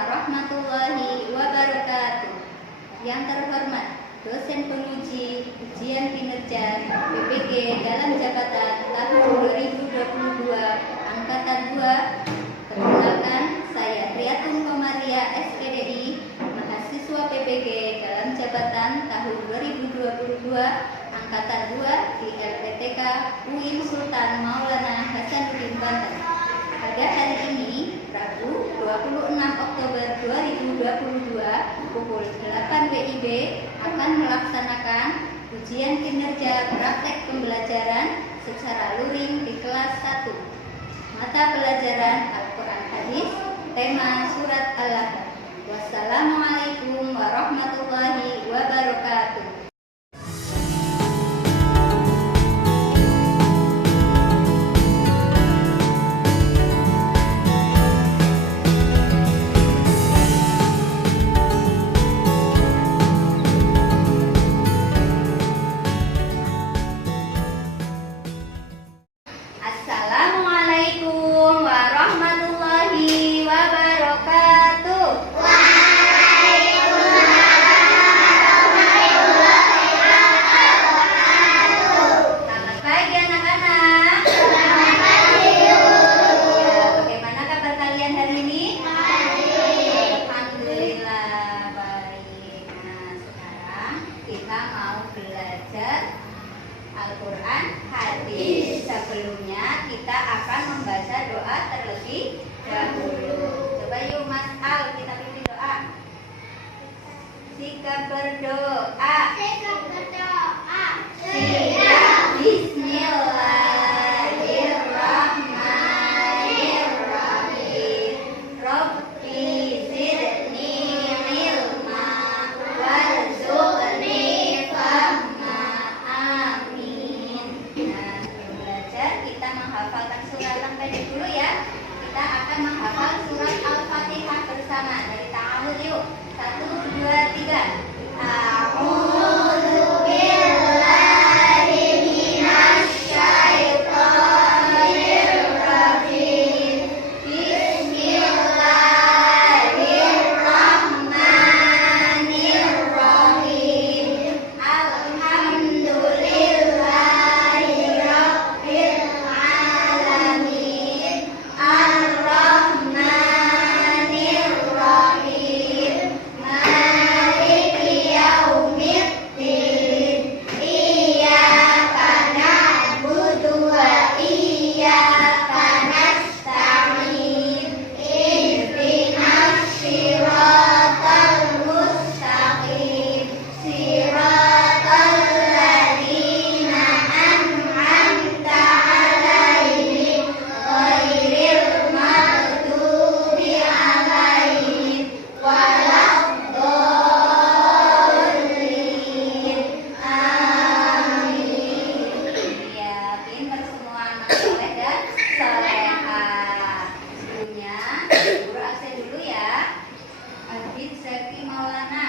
warahmatullahi wabarakatuh. Yang terhormat dosen penguji ujian kinerja PPG dalam jabatan tahun 2022 angkatan 2. Perkenalkan, saya Triatun Komaria SPDI, mahasiswa PPG dalam jabatan tahun 2022 angkatan 2 di LPTK UIN Sultan Maulana Hasanuddin Banten. Pada hari ini, Rabu 26 Oktober 2022 pukul 8 WIB akan melaksanakan ujian kinerja praktek pembelajaran secara luring di kelas 1. Mata pelajaran Al-Quran Hadis, tema surat Al-Ahzab. Wassalamualaikum warahmatullahi wabarakatuh. Assalamualaikum warahmatullahi wabarakatuh. Selamat pagi anak-anak. Selamat pagi. Ya, bagaimana kabar kalian hari ini? Alhamdulillah baik. Nah, sekarang kita mau belajar Al-Quran Hadis. Sebelumnya kita akan membaca doa terlebih dahulu. Coba yuk Mas Al, kita pilih doa. Sikap berdoa. Bismillahirrahmanirrahim. Rabbi zidni ilma warzuqni fahma. Amin. Nah, sebelum belajar kita menghafalkan surat yang pendek dulu ya. Kita akan menghafal surat Al-Fatihah bersama dari ta'awud yuk. 1, 2, 3. A'udzu billahi minasyaitonir rajim. Bismillahirrahmanirrahim. Alhamdulillahi rabbil alamin. Ar-Rahmanirrahim. Maliki yaumiddin. Iyyaka na'budu wa iyyaka nasta'in. Ihdinas siratal mustaqim. Siratal ladzina an'amta 'alaihim ghairil maghdubi 'alaihim waladdallin. Amin. Ya, pintar semua anak soleh dan solehah. Sebelumnya, guru absen dulu ya. Abid Zaki Maulana.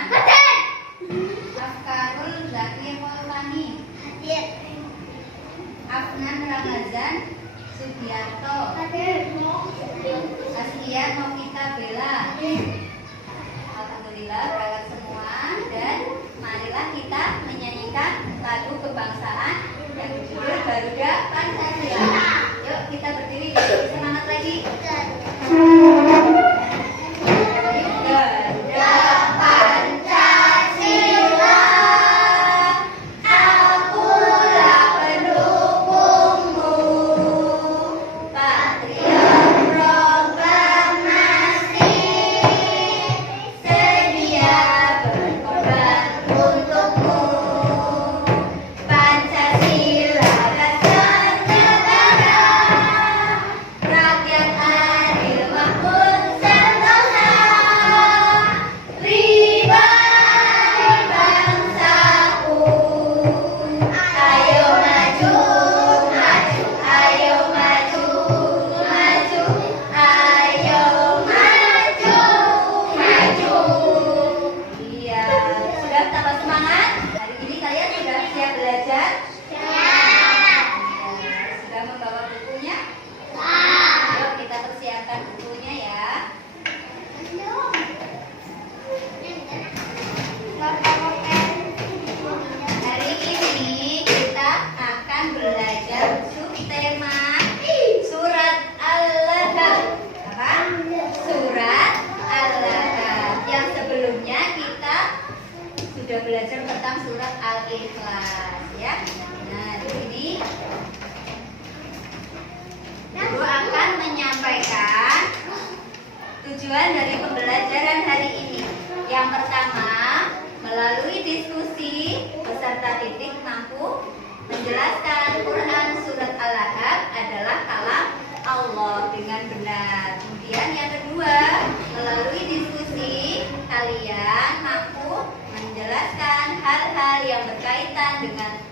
Afkarul Zaki Maulani. Afnan Ramazan Sugiarto. Askia Novita Bella. Alhamdulillah berangkat semua, dan marilah kita menyanyikan lagu kebangsaan yang berjudul Garuda Pancasila. Yuk kita berdiri, semangat lagi. Garuda Pancasila, akulah pendukungmu. Patriot proklamasi, sedia tujuan dari pembelajaran hari ini. Yang pertama, melalui diskusi peserta didik mampu menjelaskan Quran surat Al-Ahzab adalah kalam Allah dengan benar. Kemudian yang kedua, melalui diskusi kalian mampu menjelaskan hal-hal yang berkaitan dengan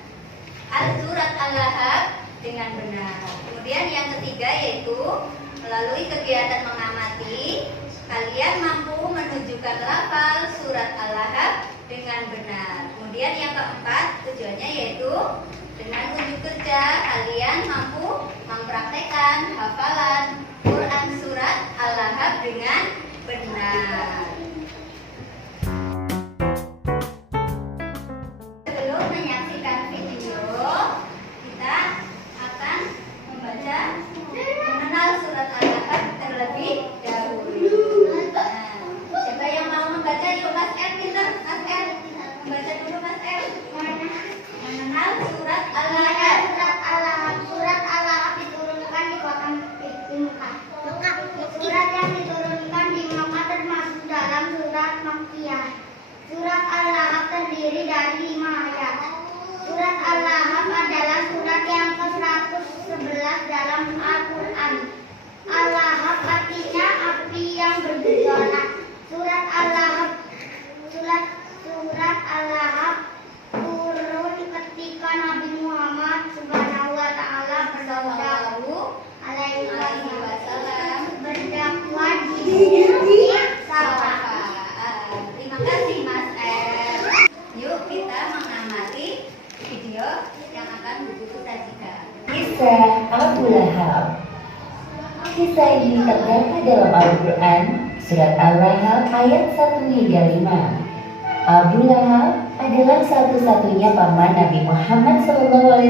surat Al-Ahzab dengan benar. Kemudian yang ketiga yaitu melalui kegiatan mengamati, kalian mampu menunjukkan lafal surat Al-Ahzab dengan benar. Kemudian yang keempat tujuannya yaitu dengan unjuk kerja kalian mampu mempraktekkan hafalan Quran surat Al-Ahzab dengan benar. Sebelum menyaksikan video, kita akan membaca mengenal surat Al-Ahzab terlebih dahulu. Nah, siapa yang mau membaca? Yuk Mas R, pintar Mas R. Membaca dulu Mas R. Mengenal surat Al-Ahzab. Surat Al-Ahzab diturunkan di kota Mekah. Surat yang diturunkan di Mekah termasuk dalam surat Makkiyah. Surat Al-Ahzab terdiri dari 5 ayat. Surat Al-Ahzab adalah surat yang ke-111 dalam Al-Quran. Al-Ahzab artinya api yang bergejolak. Surat Al-Ahzab turun ketika Nabi Muhammad Subhanahu wa Ta'ala berdakwah di Safa. Terima kasih Mas R. Yuk kita mengamati video yang akan Bu Guru sajikan. Kisah Abu Lahab. Kisah ini terdapat dalam Al-Quran, surat Al-Lahab ayat 1 hingga 5. Abu Lahab adalah satu-satunya paman Nabi Muhammad SAW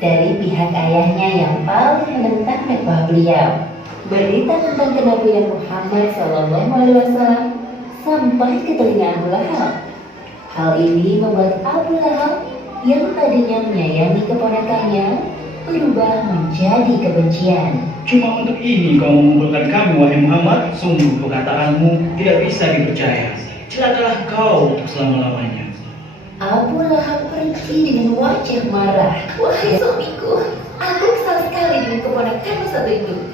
dari pihak ayahnya yang paling menentang dakwah beliau. Berita tentang kenabian Muhammad SAW sampai ke telinga Abu Lahab. Hal ini membuat Abu Lahab yang tadinya menyayangi keponakannya berubah menjadi kebencian. Cuma untuk ini kau mengumpulkan kami, wahai Muhammad. Sungguh perkataanmu tidak bisa dipercaya. Celakalah kau untuk selama-lamanya. Abu Lahab pergi dengan wajah marah. Wahai suamiku, aku kesal sekali dengan keponakanmu satu itu.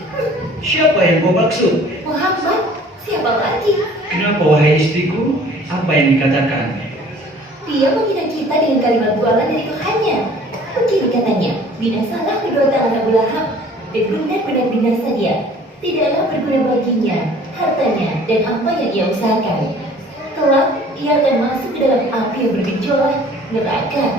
Siapa yang kau maksud? Muhammad, siapa lagi? Kenapa wahai istriku? Apa yang dikatakan? Dia menghina kita dengan kalimat bualan dari Tuhannya. Begini katanya, binasalah kedua tangan Abu Lahab dan benar-benar binasa dia. Tidaklah berguna baginya hartanya dan apa yang ia usahakan. Kelak ia akan masuk ke dalam api yang bergejolak, neraka.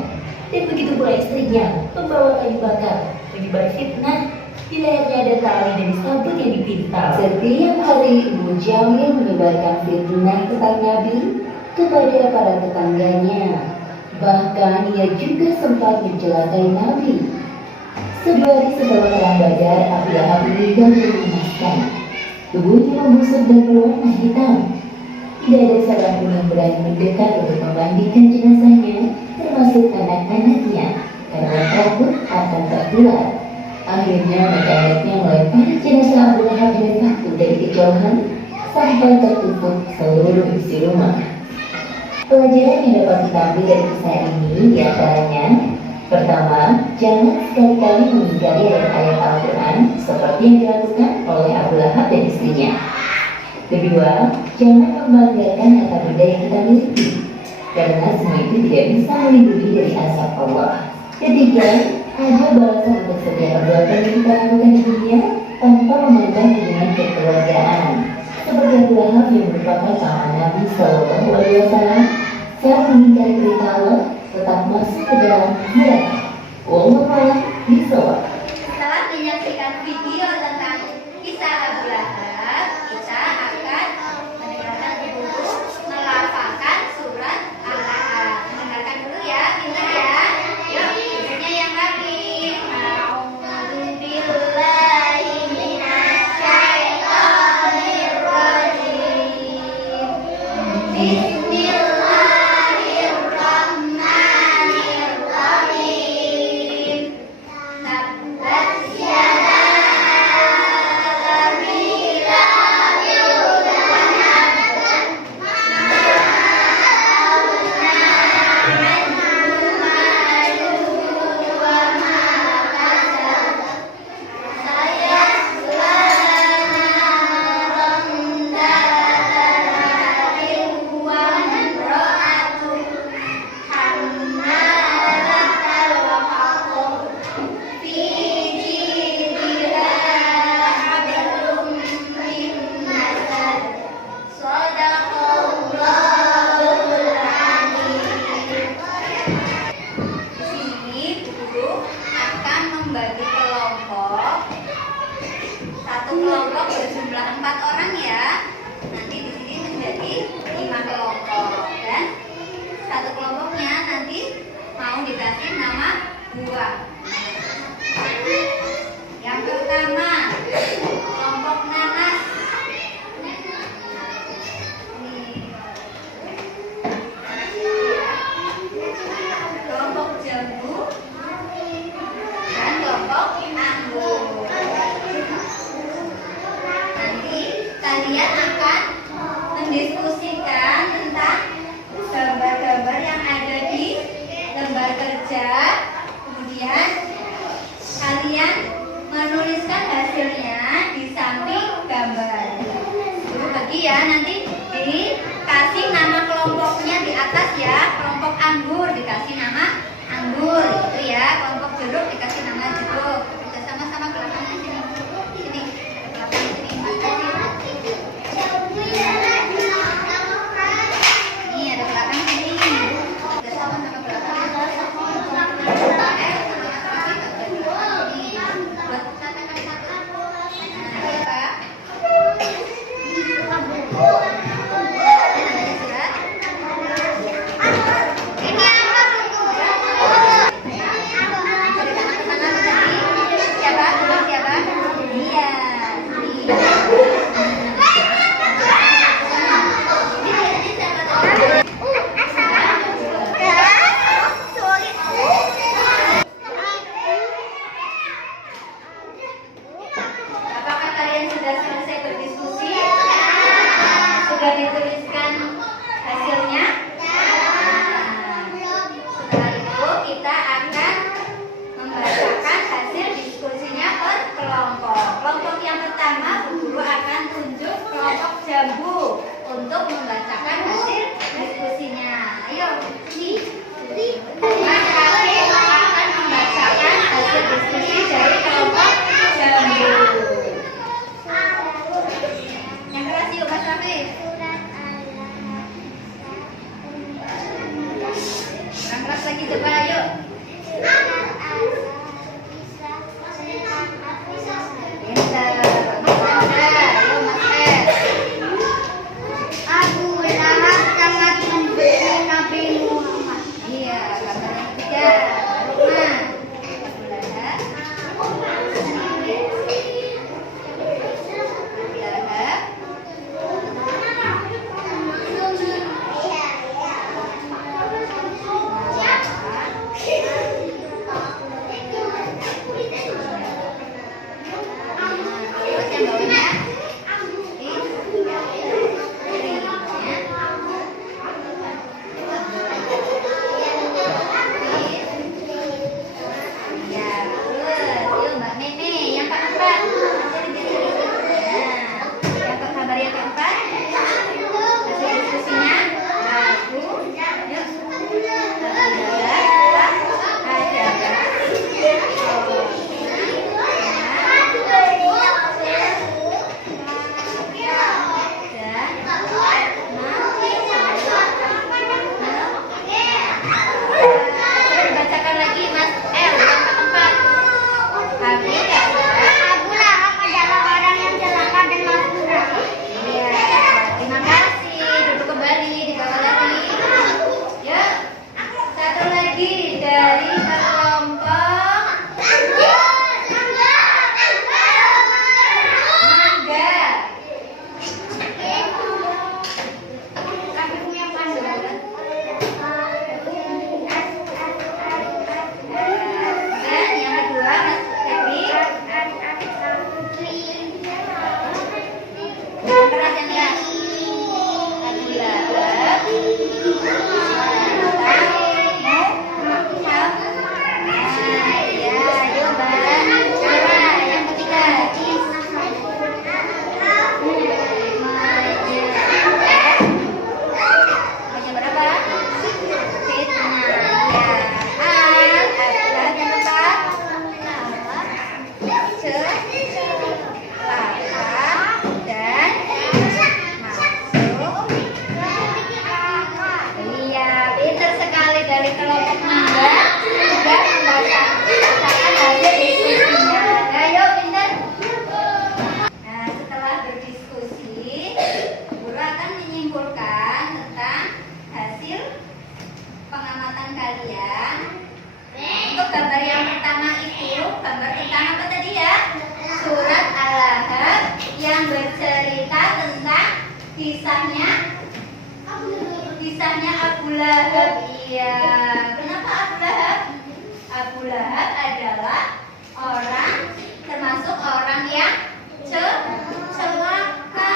Dan begitu pula istrinya, membawa kayu bakar, menyebar fitnah. Di lehernya ada tali dan sabut yang dipintal. Setiap hari Ibu Jamil menyebarkan fitnah tentang Nabi kepada para tetangganya. Bahkan ia juga sempat mencelakai Nabi. Sebuah hari setelah perang Badar, Abu Lahab meninggal mengenaskan. Tubuhnya membusuk dan berwarna hitam. Tidak ada seorang pun yang berani mendekat untuk memandikan jenazahnya, termasuk anak-anaknya, karena takut akan tertular. Akhirnya anak-anaknya melempari jenazah Abu Lahab dengan batu dari kejauhan sampai tertutup seluruh isi rumah. Pelajaran yang dapat kita ambil dari kisah ini diantaranya: pertama, jangan sekali-kali mengingkari ayat-ayat Al-Quran seperti yang dilakukan oleh Abu Lahab dan istrinya. Kedua, jangan membanggakan harta benda yang kita miliki, karena semua itu tidak bisa melindungi dari azab Allah. Ketiga, ada balasan untuk setiap perbuatan yang kita lakukan di dunia tanpa memandang hubungan kekeluargaan. Seperti Abu Lahab yang merupakan paman Nabi SAW, saat mengingkari perintah Allah tetap masuk ke dalam neraka. Wallahu a'lam bishawab. Setelah menyaksikan video tentang kisah Abu Lahab, kita akan mendengarkan dulu melafalkan surat Al-Ahzab. Mendengarkan dulu ya, pintar ya. Yuk, ibunya yang rapi. A'udzubillahi minasyaitonir rajim. Bismillahirrahmanirrahim. kalian akan mendiskusikan tentang gambar-gambar yang ada di lembar kerja. Kemudian kalian menuliskan hasilnya di samping gambar. Guru bagi ya, nanti dikasih nama kelompoknya di atas ya. Kelompok anggur dikasih nama anggur, gitu ya. Kelompok jeruk dikasih nama jeruk. Kita sama-sama belakangnya sini. Sini, belakang sini. Ini ada belakang sini. Kita sama-sama belakang. Apakah kalian sudah selesai berdiskusi? Sudah dituliskan hasilnya? Setelah itu kita akan membacakan hasil diskusinya per kelompok. Kelompok yang pertama, Bu Guru akan tunjuk kelompok jambu untuk membacakan hasil diskusinya. Ayo, nih. Mas Raffi akan membacakan hasil diskusi dari kelompok jambu. Yang keras yuk Mas Raffi. Kurang keras lagi coba yuk. Pintar. Ayo Mas F. Abu Lahab sangat membenci Nabi Muhammad. Iya, gambar yang ketiga. Lukman. Abu Lahab. Terus yang bawahnya ya, terus yuk Mbak Meme yang keempat. Yang gambar yang keempat hasil diskusinya aku yuk bacakan lagi Mas L yang keempat. Aku ya. Abu Lahab adalah orang yang celaka dan masuk neraka. Iya, terima kasih. Duduk kembali di bawah lagi. Ya, satu lagi dari kelompok mangga. Aku yang pandai. Dan yang kedua Mas Febri. Yang keras yang keras. Abu Lahab. Dari kelompok mangga sudah membacakan hasil diskusinya. Ayo pintar. Nah, setelah berdiskusi, Guru akan menyimpulkan tentang hasil pengamatan kalian. Untuk gambar yang pertama itu gambar tentang apa tadi ya? Surat Al-Lahab yang bercerita tentang kisahnya Abu Lahab. Iya, kenapa Abu Lahab? Abu Lahab adalah termasuk orang yang celaka.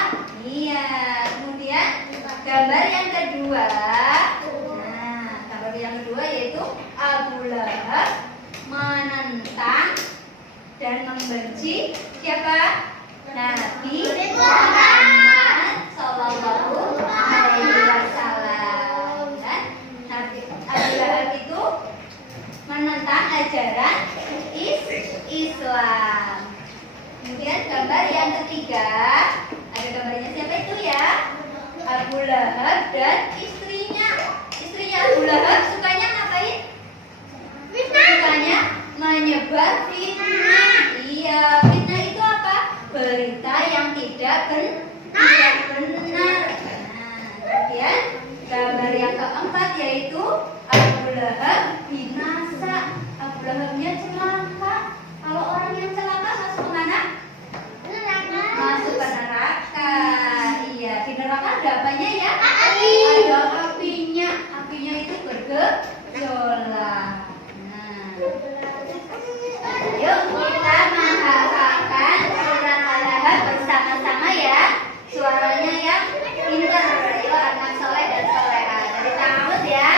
Lahab dan istrinya. Istrinya Abu Lahab sukanya ngapain? Sukanya menyebar fitnah. Iya, fitnah itu apa? Berita yang tidak benar. Nah, kemudian gambar yang keempat yaitu Abu Lahab binasa. Abu Lahabnya celaka. Kalau orang yang celaka masuk ke mana? Masuk ke neraka. Iya, di neraka ada apanya ya? Ada apinya. Apinya itu bergejolak. Nah, yuk kita menghafalkan surat Al-Lahab bersama-sama ya. Suaranya yang pintar. Ayo anak soleh dan soleha. Dari ta'awud ya.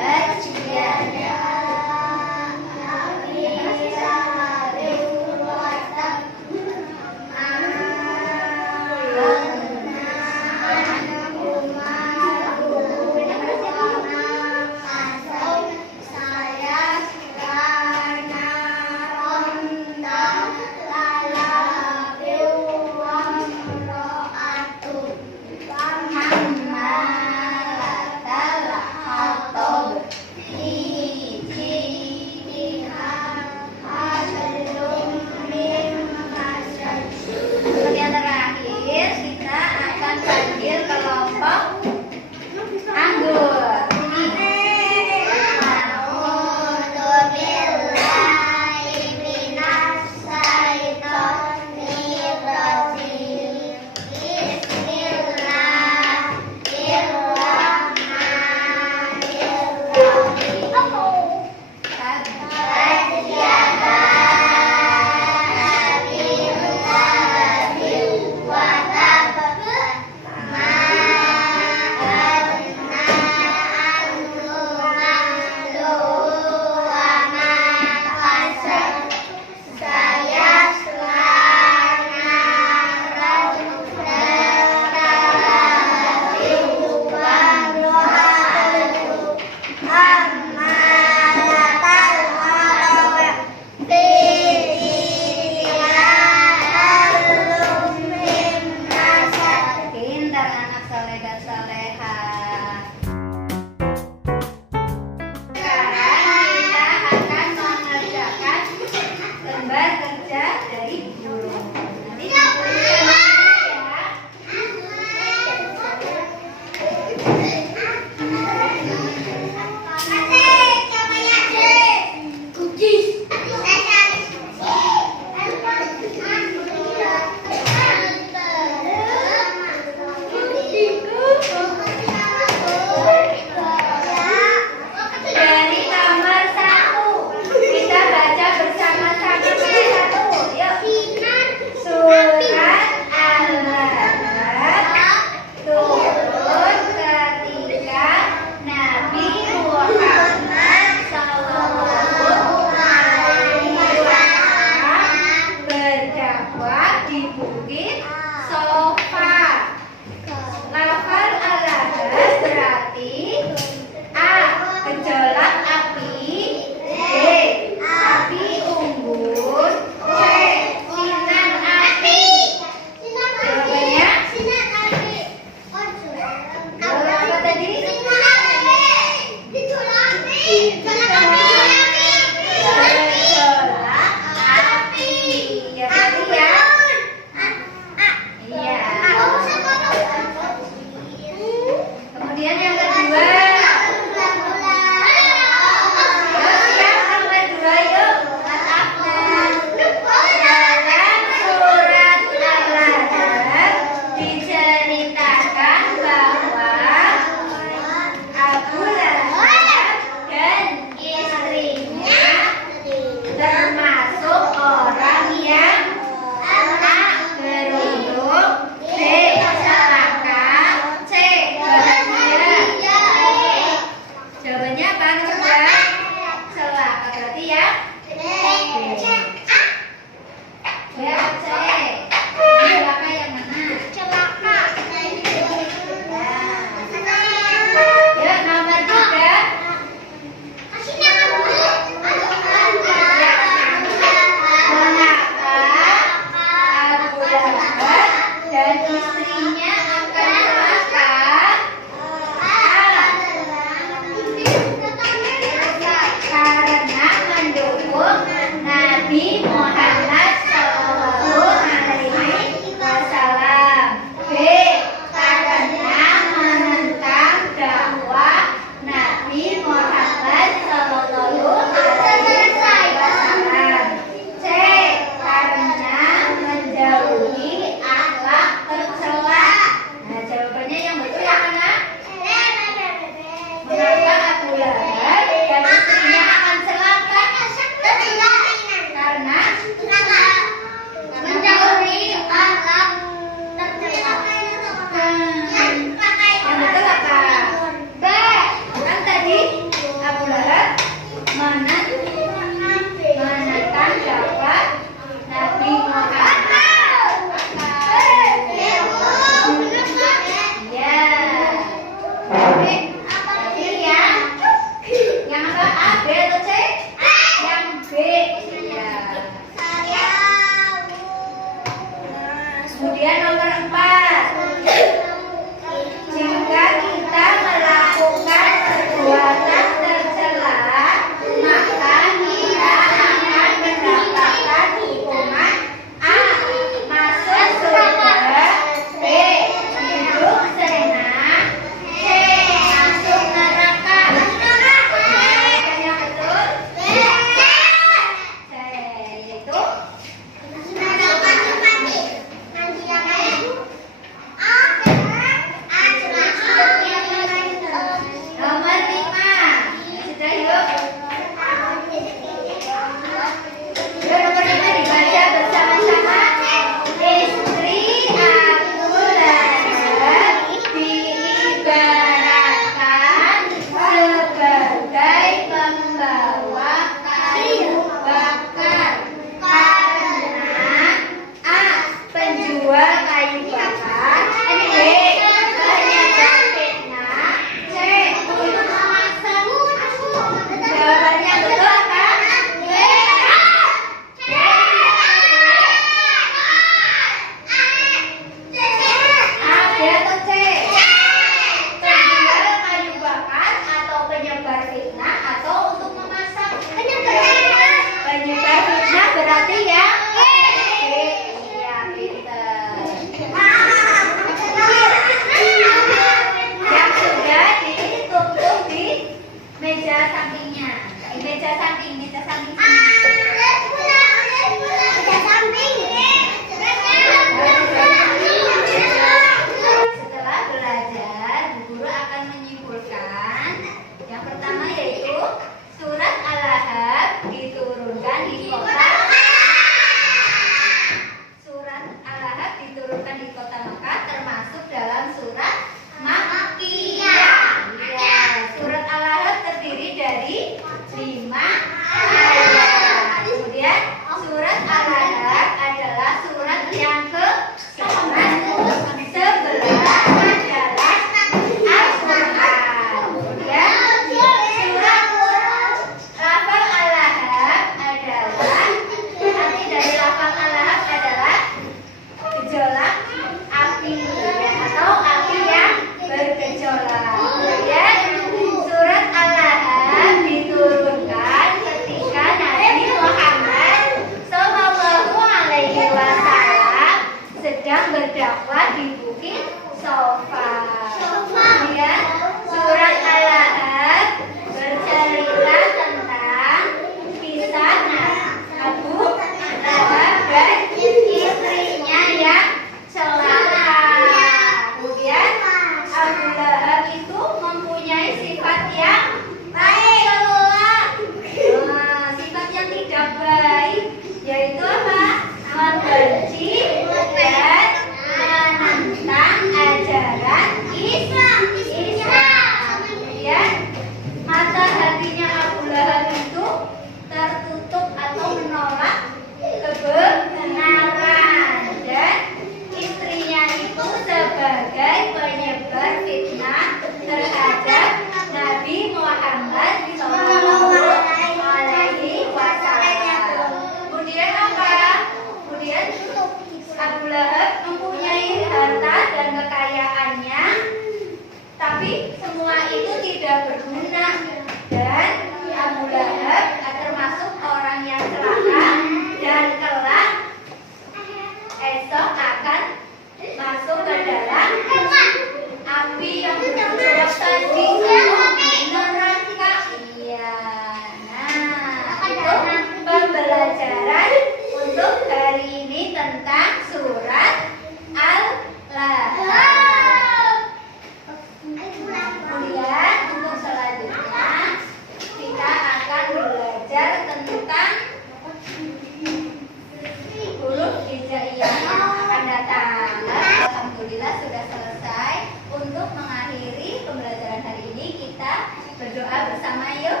sama yuk.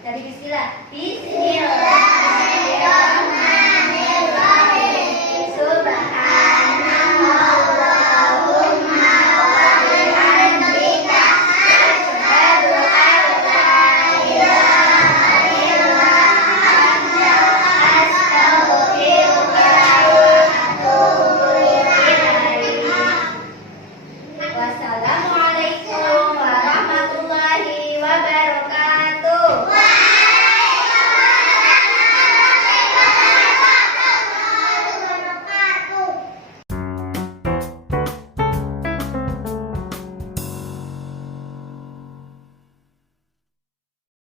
Dari bismillah. Bismillah.